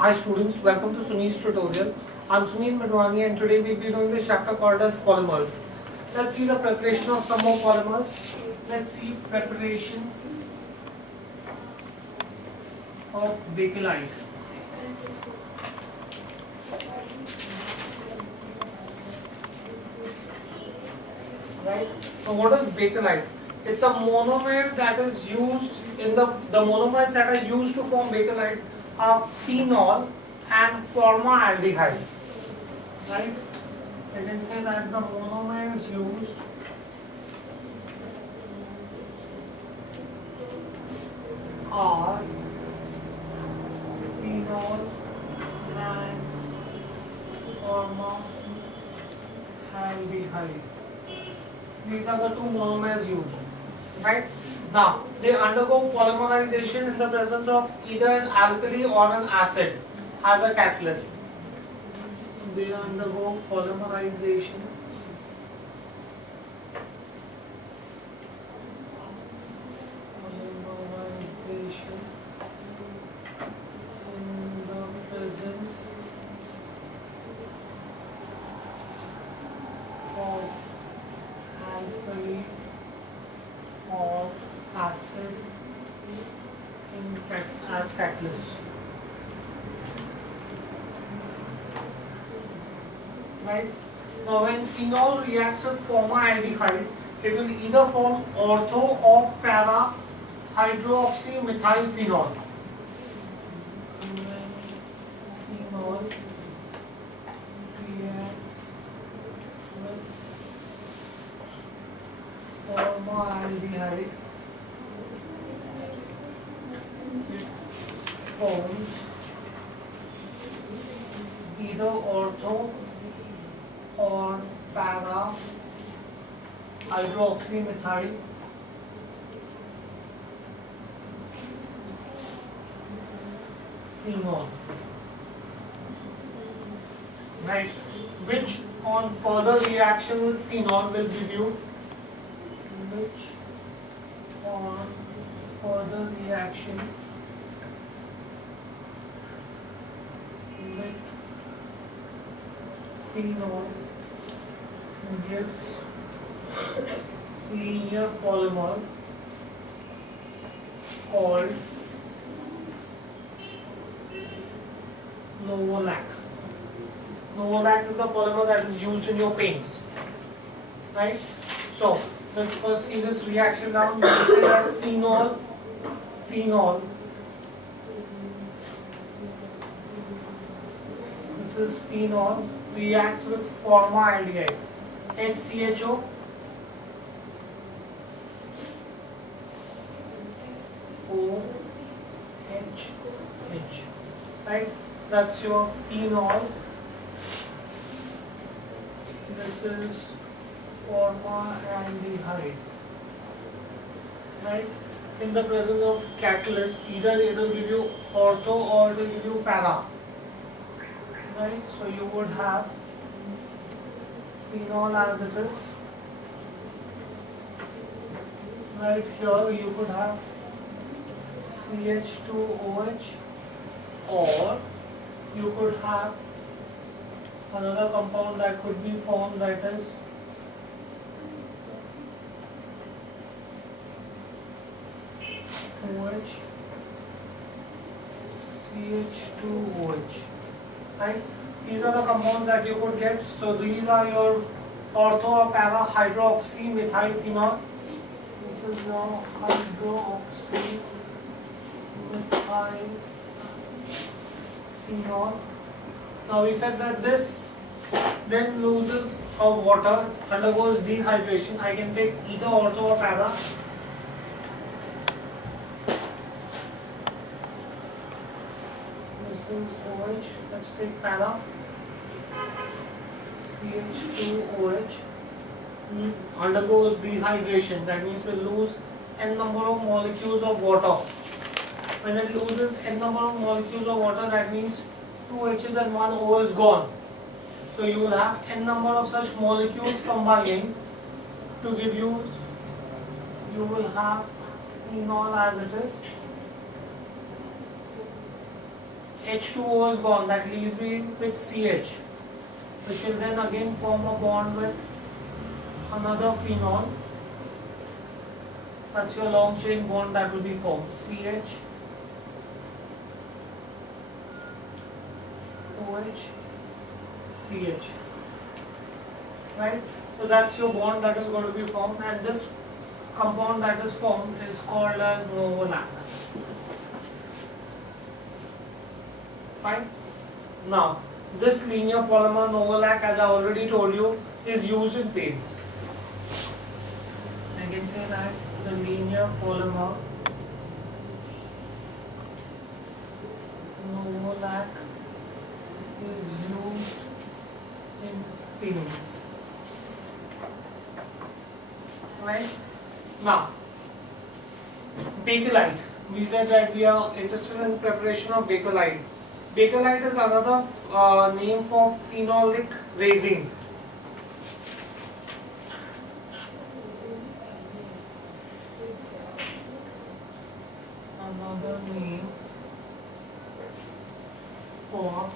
Hi students, welcome to Sunil's tutorial. I'm Sunil Madhwani and today we'll be doing this chapter called as polymers. Let's see the preparation of some more polymers. Let's see preparation of Bakelite. Right? So what is Bakelite? It's a monomer that is used in the monomers that are used to form Bakelite are phenol and formaldehyde. Right? You can say that the monomers used are phenol and formaldehyde. These are the two monomers used. Right? Now, they undergo polymerization in the presence of either an alkali or an acid as a catalyst. They undergo polymerization in the presence of alkali or acid as catalyst. Right? Now when phenol reacts with formaldehyde, it will either form ortho or para hydroxymethylphenol. When phenol reacts with formaldehyde, it forms either ortho or para hydroxymethyl phenol, right, which on further reaction with phenol will give you phenol gives linear polymer called Novolac. Novolac is a polymer that is used in your paints. Right? So, let's first see this reaction down. You can say that phenol this is phenol reacts with formaldehyde, HCHO, OH, right? That's your phenol. This is formaldehyde, right? In the presence of catalyst, either it will give you ortho or it will give you para. Right? So you would have phenol as it is. Right here you could have CH2OH, or you could have another compound that could be formed, that is OH, CH2OH. Right? These are the compounds that you could get. So these are your ortho or para hydroxymethylphenol. This is your hydroxymethylphenol. Now we said that this then loses of water, undergoes dehydration. I can take either ortho or para. This is OH. Let's take para. CH2OH undergoes dehydration. That means we'll lose n number of molecules of water. When it loses n number of molecules of water, that means 2 H's and 1 O is gone. So you will have n number of such molecules combining to give you will have phenol as it is. H2O is gone, that leaves me with CH, which will then again form a bond with another phenol. That's your long chain bond that will be formed. CH, OH, CH. Right? So that's your bond that is going to be formed, and this compound that is formed is called as novolac. Fine. Now, this linear polymer novolac, as I already told you, is used in paints. I can say that the linear polymer novolac is used in paints. Right? Now, Bakelite. We said that we are interested in preparation of Bakelite. Bakelite is another name for phenolic resin. Another name for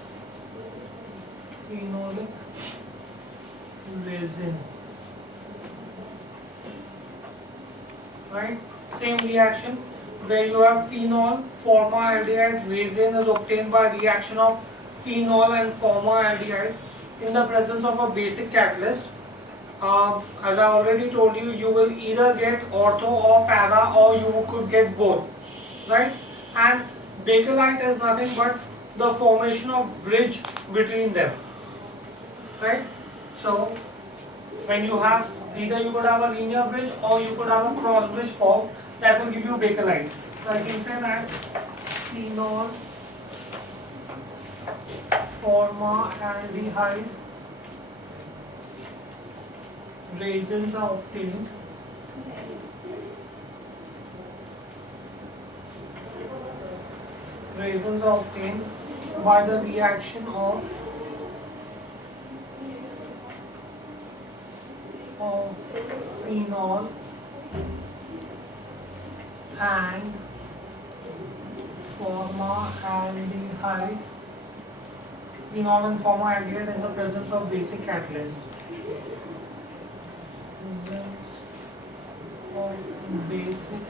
phenolic resin. Right? Same reaction where you have phenol, formaldehyde, resin is obtained by reaction of phenol and formaldehyde in the presence of a basic catalyst. As I already told you, you will either get ortho or para, or you could get both. Right? And Bakelite is nothing but the formation of bridge between them. Right? So, when you have either you could have a linear bridge or you could have a cross bridge form, that will give you Bakelite. So I can say that phenol, formaldehyde resins are obtained by the reaction of phenol and formaldehyde, in the presence of basic catalyst. Presence of basic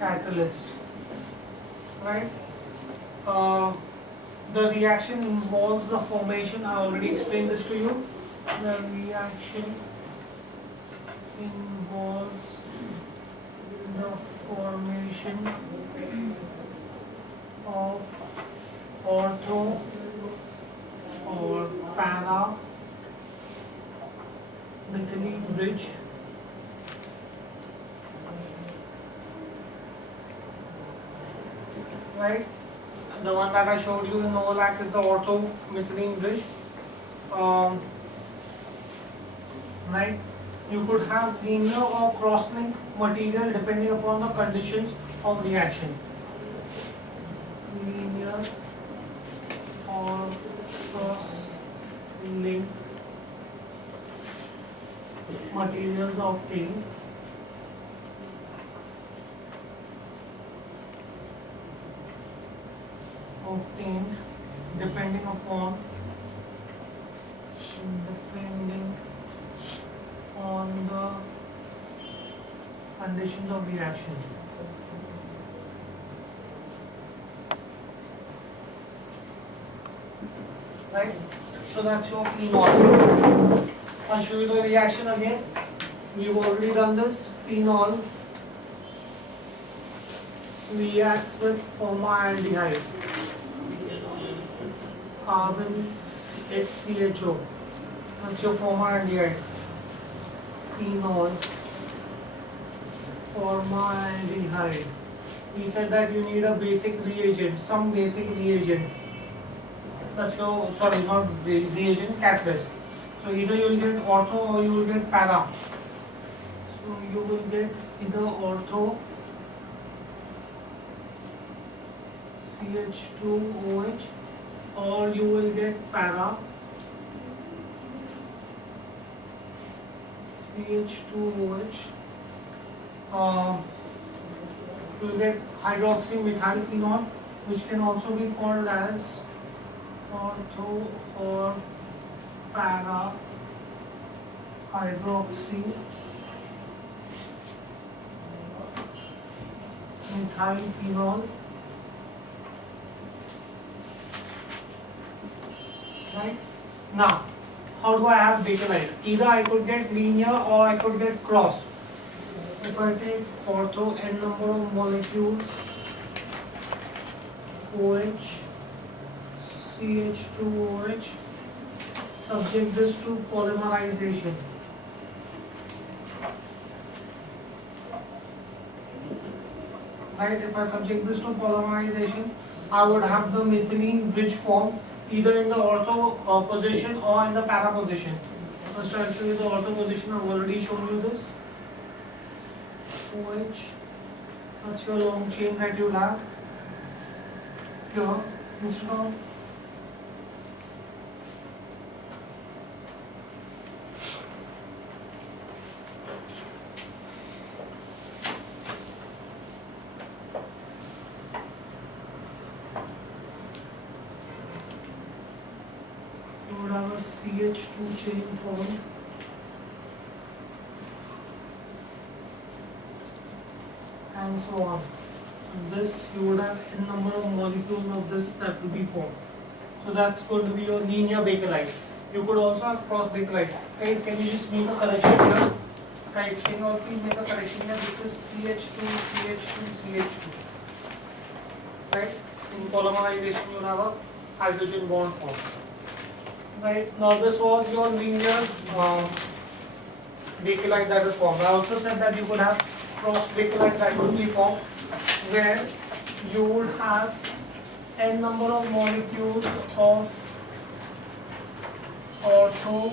catalyst. Right? The reaction involves the formation. I already explained this to you. The reaction involves the formation of ortho or para methylene bridge right? The one that I showed you in novolac is the ortho methylene bridge. Right? You could have linear or cross-link material depending upon the conditions of reaction. Linear or cross-link materials are obtained depending upon the conditions of reaction. Right? So that's your phenol. I'll show you the reaction again. We've already done this. Phenol reacts with formaldehyde. Carbon HCHO. That's your formaldehyde. Phenol, formaldehyde. We said that you need a basic reagent, some basic reagent. That's your, sorry, not reagent, catalyst. So either you will get ortho or you will get para. So you will get either ortho CH2OH or you will get para CH2OH. You will get hydroxymethylphenol which can also be called as ortho or para hydroxy methyl phenol. Right? Now, how do I have Bakelite? Either I could get linear or I could get crossed. If I take ortho, n number of molecules, OH, CH2OH, subject this to polymerization. Right? If I subject this to polymerization, I would have the methylene bridge form either in the ortho position or in the para position. First I'll show you the ortho position. I've already shown you this. OH, that's your long chain that you have here. Instead of you would have a CH2 chain formed. And so on. So this you would have n number of molecules of this that will be formed. So that's going to be your linear Bakelite. You could also have cross Bakelite. Guys, can you just make a correction here? Guys, can you all please make a correction here? This is CH2, CH2, CH2. Right? In polymerization you have a hydrogen bond formed. Right? Now this was your linear Bakelite that is formed. I also said that you could have cross Bakelite that would be formed, where you would have n number of molecules of ortho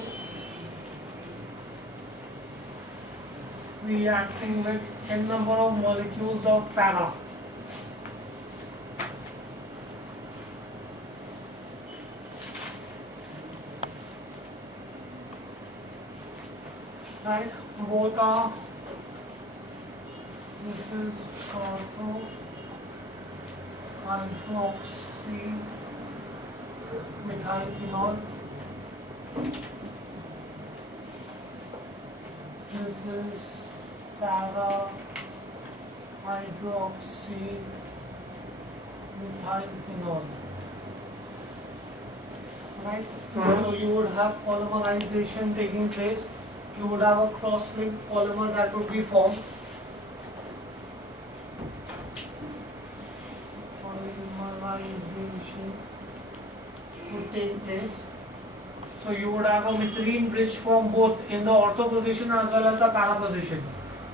reacting with n number of molecules of para. Right? Both are. This is ortho hydroxy methyl phenol. This is para hydroxy methyl phenol. Right? So you would have polymerization taking place. You would have a cross-linked polymer that would be formed. Polymerization would take place. So you would have a methylene bridge formed both in the ortho position as well as the para position.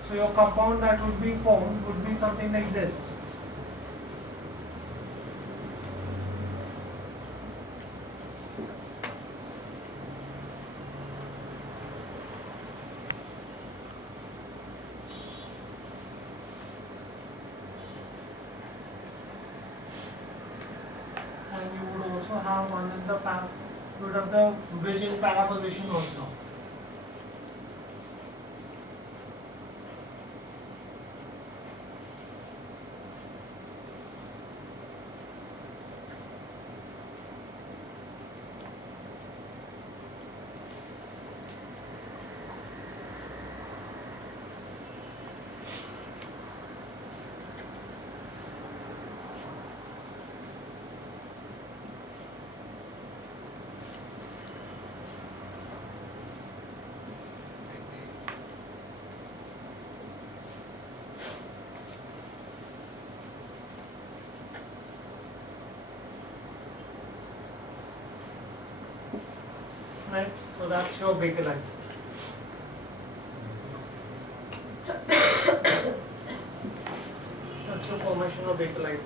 So your compound that would be formed would be something like this. Have one in the para, you would have the bridge in para position also. Right? So that's your Bakelite. That's your formation of Bakelite,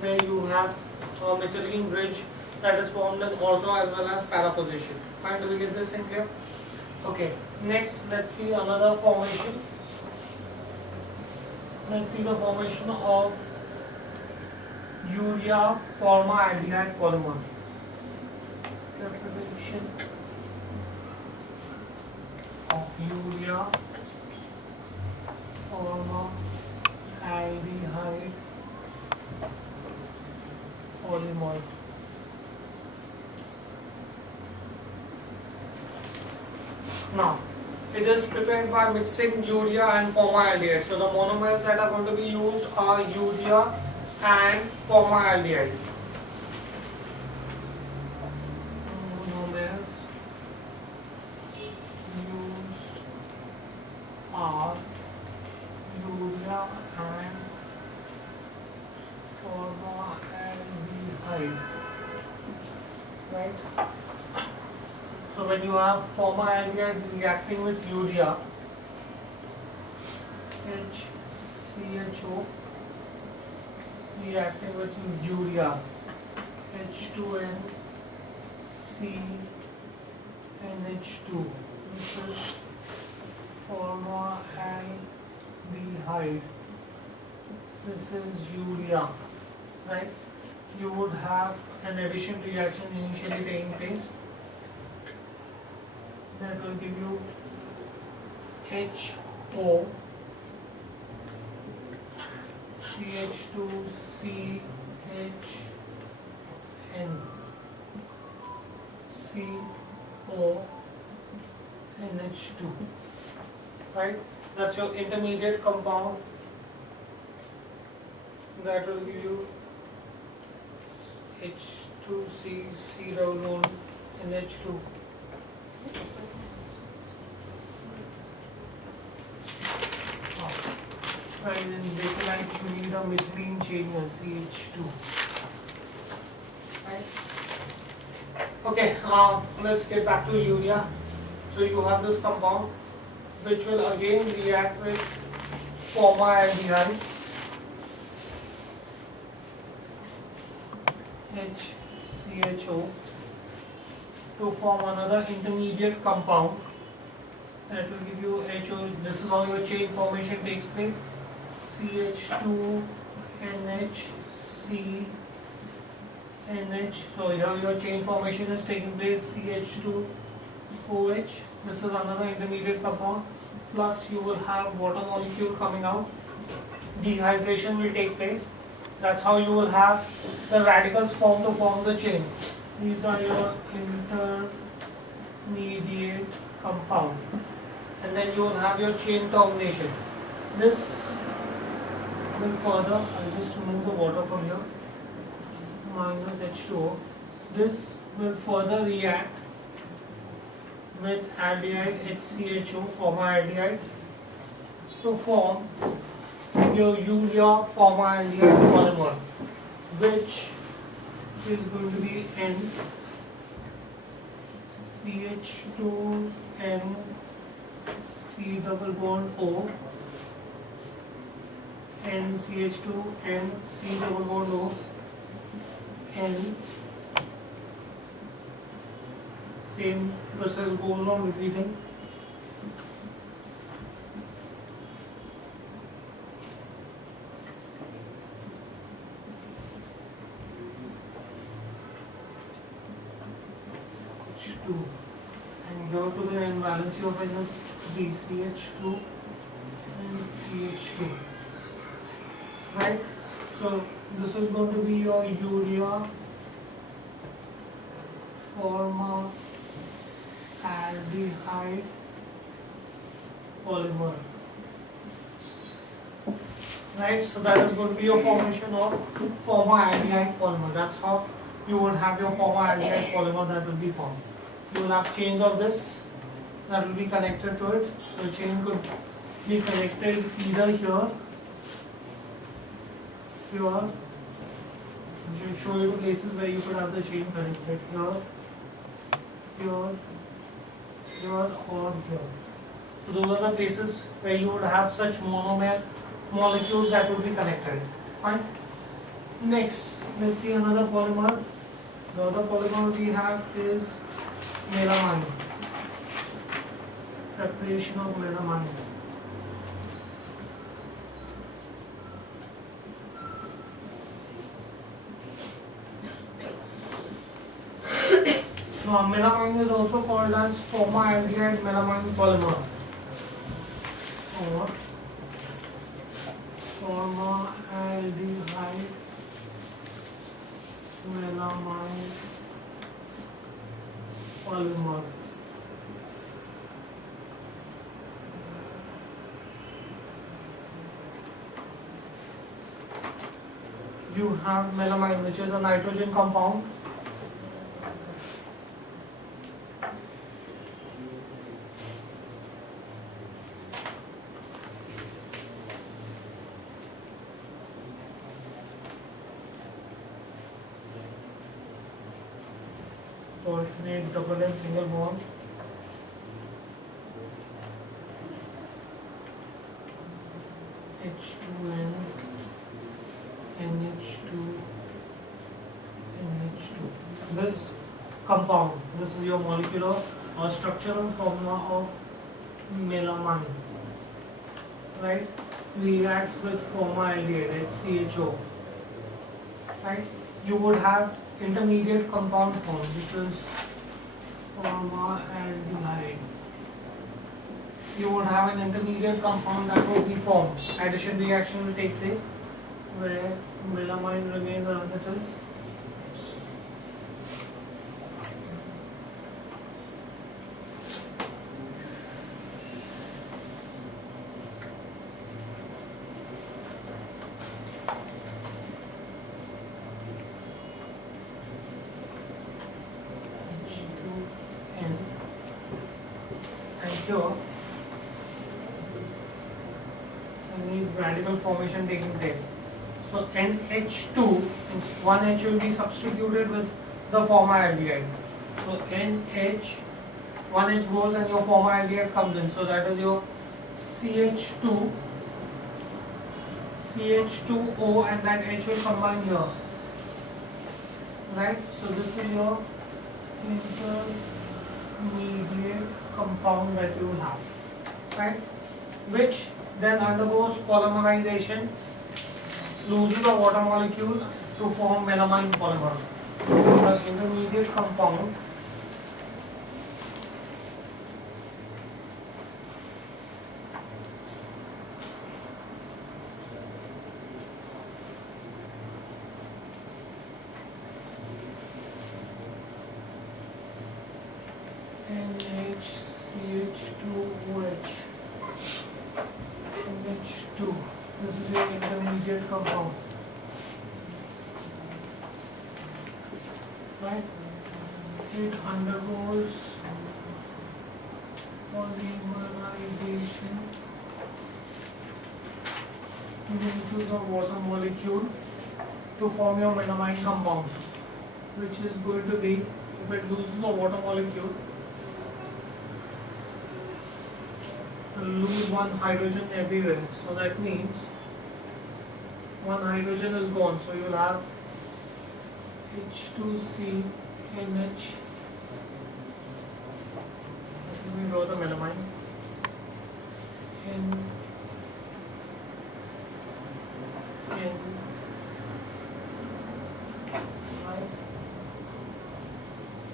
where you have a methylene bridge that is formed in ortho as well as para position. Fine, do we get this in clear? Okay, next let's see another formation. Let's see the formation of urea formaldehyde polymer. Preparation of urea formaldehyde polymer. Now, it is prepared by mixing urea and formaldehyde. So the monomers that are going to be used are urea and formaldehyde. Monomers used are urea and formaldehyde. Right? So when you have formaldehyde reacting with urea, HCHO reacting with urea, H2N CNH2. This is formaldehyde. This is urea, right? You would have an addition reaction initially taking place. That will give you HO CH2CHN CONH2, right? That's your intermediate compound. That will give you H2C NH2. And in Bakelite you need a methylene chain here, CH2. Right? Okay, let's get back to urea. So you have this compound which will again react with formaldehyde, HCHO, to form another intermediate compound. That will give you HO. This is how your chain formation takes place. CH2NH CNH. So here your chain formation is taking place. CH2OH. This is another intermediate compound. Plus you will have water molecule coming out. Dehydration will take place. That's how you will have the radicals form to form the chain. These are your intermediate compound. And then you will have your chain termination. This will further, I'll just remove the water from here, minus H2O. This will further react with aldehyde HCHO, formaldehyde, to form your urea formaldehyde polymer, which is going to be N CH2N C double bond O, N CH2 N C double bond O, N. Same process goes on repeating. H2, and here to the end valency of N is 3, CH2 and CH2, right? So this is going to be your urea formaldehyde polymer, right? So that is going to be your formation of formaldehyde polymer. That's how you would have your formaldehyde polymer that will be formed. You will have chains of this that will be connected to it. The chain could be connected either here. I'll show you the places where you could have the chain connected here, or here. So those are the places where you would have such monomer molecules that would be connected. Fine. Next, let's see another polymer. The other polymer we have is melamine. Preparation of melamine. Now, melamine is also called as formaldehyde melamine polymer, or formaldehyde melamine polymer. You have melamine, which is a nitrogen compound. Alternate double and single bond. H2N, NH2, NH2. This compound, this is your molecular or structural formula of melamine, right? Reacts with formaldehyde, HCHO, right? You would have intermediate compound form. This is formaldehyde. You would have an intermediate compound that will be formed. Addition reaction will take place where melamine remains as it is. H2N, and here radical formation taking place. So NH2, one H will be substituted with the formaldehyde. So NH, one H goes and your formaldehyde comes in. So that is your CH2, CH2O, and that H will combine here. Right? So this is your intermediate compound that you will have. Right? Which then undergoes polymerization, loses the water molecule to form melamine polymer. The intermediate compound NHCH2OH, NH2. This is your intermediate compound, right? It undergoes polymerization to lose the water molecule to form your melamine compound, which is going to be, if it loses the water molecule, lose one hydrogen everywhere. So that means one hydrogen is gone. So you'll have H2C NH. Let me draw the melamine. N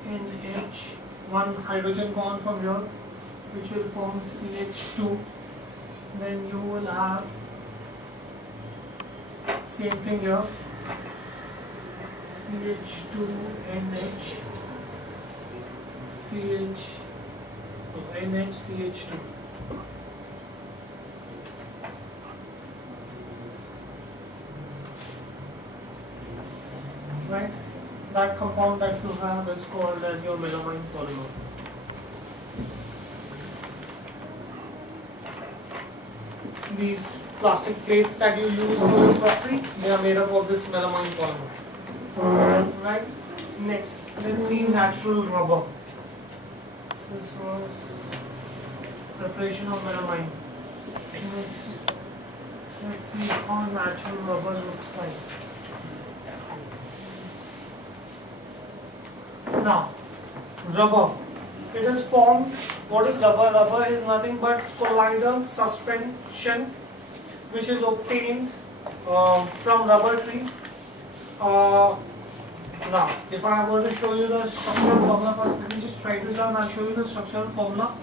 NH, one hydrogen gone from here, which will form CH2. Then you will have same thing here, CH2NH, NHCH2. Right? That compound that you have is called as your melamine polymer. These plastic plates that you use for your crockery, they are made up of this melamine polymer. Right? Next, let's see natural rubber. This was preparation of melamine. Next, let's see how natural rubber looks like. Now, rubber. It is formed. What is rubber? Rubber is nothing but colloidal suspension, which is obtained from rubber tree. Now, if I were to show you the structural formula first, let me just write this down. I'll show you the structural formula.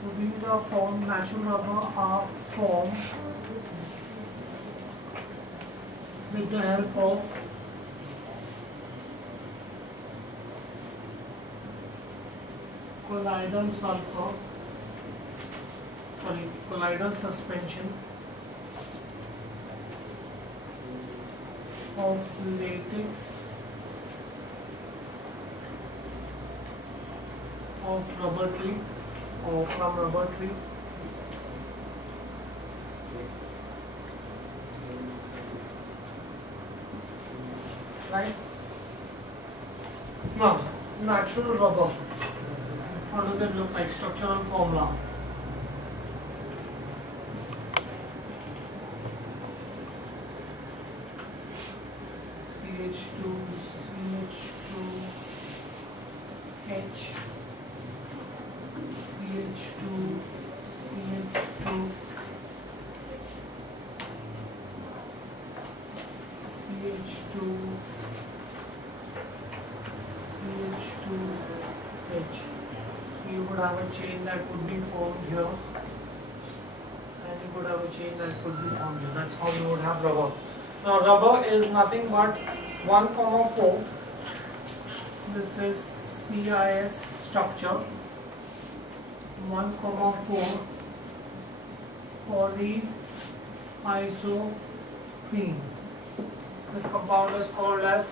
So these are formed. Natural rubber are formed with the help of colloidal sulfur, colloidal suspension of latex of rubber tree or from rubber tree right. Now natural rubber, how does it look like? Structural formula. CH2 CH2 H CH2 CH2 CH2 CH2H. You would have a chain that would be formed here, and you would have a chain that could be formed here. That's how you would have rubber. Now rubber is nothing but 1,4. This is CIS structure. 1,4 polyisoprene. This compound is called as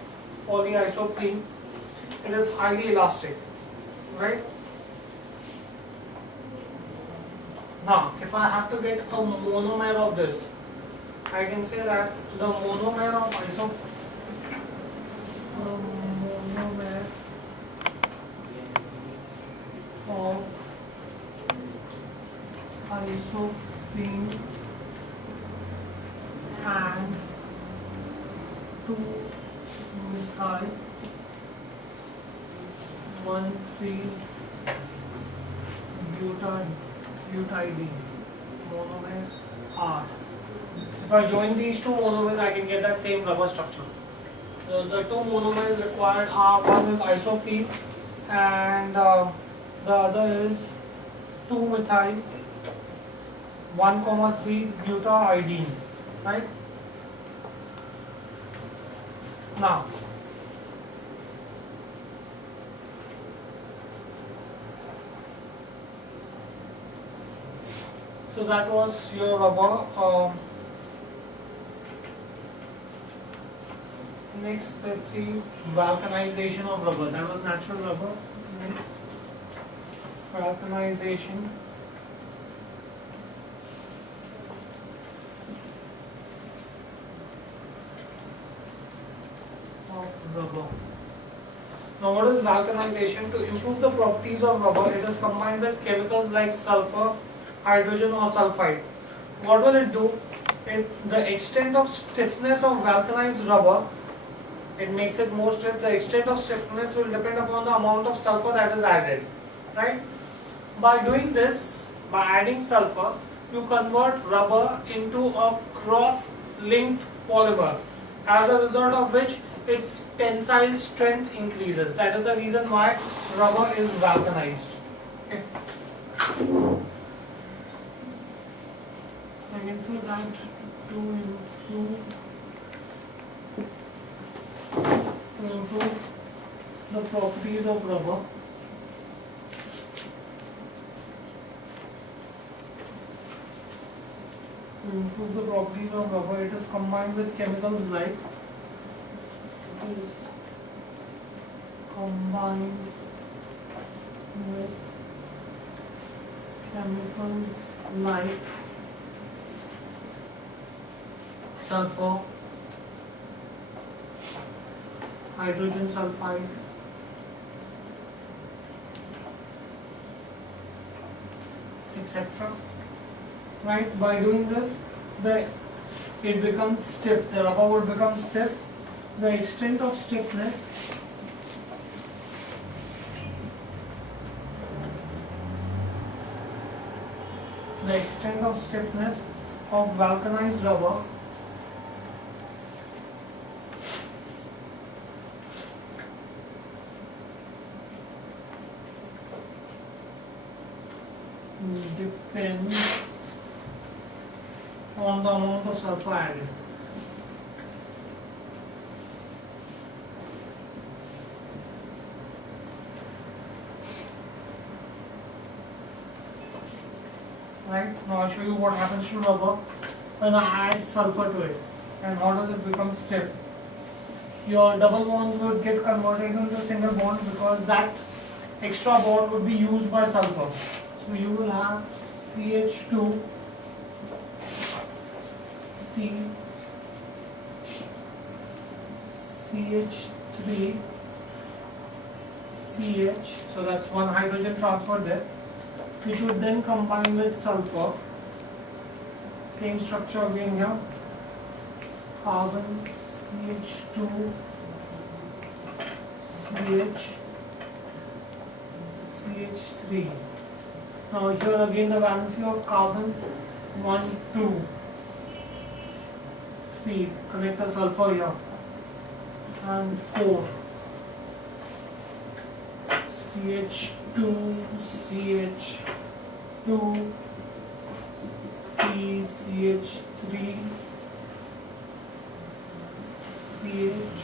polyisoprene. It is highly elastic, right? Now, if I have to get a monomer of this, I can say that the monomer of isoprene and 2-methyl 1,3-butadiene monomer R. If I join these two monomers, I can get that same rubber structure. The two monomers required are, one is isoprene and the other is 2-methyl 1,3-butadiene, right? Now, so that was your rubber. Next, let's see balkanization of rubber. That was natural rubber. Next, balkanization of rubber. Now, what is balkanization? To improve the properties of rubber, it is combined with chemicals like sulfur, hydrogen or sulfide. What will it do? The extent of stiffness of vulcanized rubber, it makes it more stiff. The extent of stiffness will depend upon the amount of sulfur that is added, right? By doing this, by adding sulfur, you convert rubber into a cross-linked polymer, as a result of which its tensile strength increases. That is the reason why rubber is vulcanized. Okay. I can say that to improve the properties of rubber, it is combined with chemicals like sulfur, hydrogen sulfide, etc. Right? By doing this, it becomes stiff. The rubber would become stiff. The extent of stiffness of vulcanized rubber depends on the amount of sulfur added. Right? Now I'll show you what happens to rubber when I add sulfur to it and how does it become stiff. Your double bonds would get converted into single bonds because that extra bond would be used by sulfur. So you will have CH2 C CH3 CH, so that's one hydrogen transfer there, which would then combine with sulfur. Same structure again here. Carbon CH2 CH CH3. Now here again the valency of carbon 1 2 3, connect the sulfur here, and 4 CH2 CH2 C CH3 CH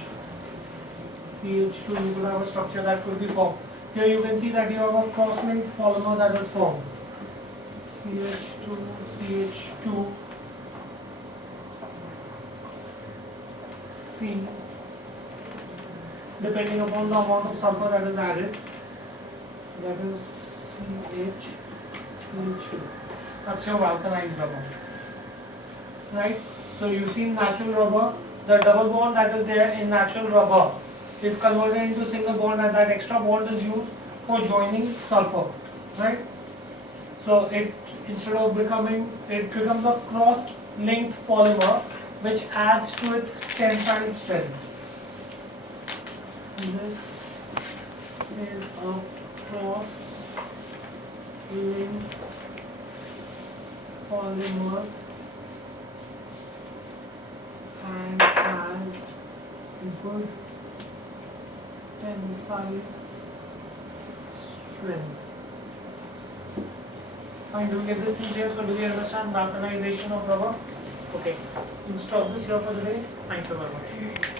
CH2. You will have a structure that could be formed. Here you can see that you have a cross-linked polymer that is formed. CH2 CH2 C, depending upon the amount of sulfur that is added, that is CH CH2. That's your vulcanized rubber, right? So you see in natural rubber, the double bond that is there in natural rubber is converted into single bond, and that extra bond is used for joining sulfur, right? So it, instead of becoming, it becomes a cross-linked polymer which adds to its tensile strength. And this is a cross-linked polymer and has good tensile strength. Fine, do we get this in here? So do we understand balkanization of rubber? Okay, we'll stop this here for the day. Thank you very much.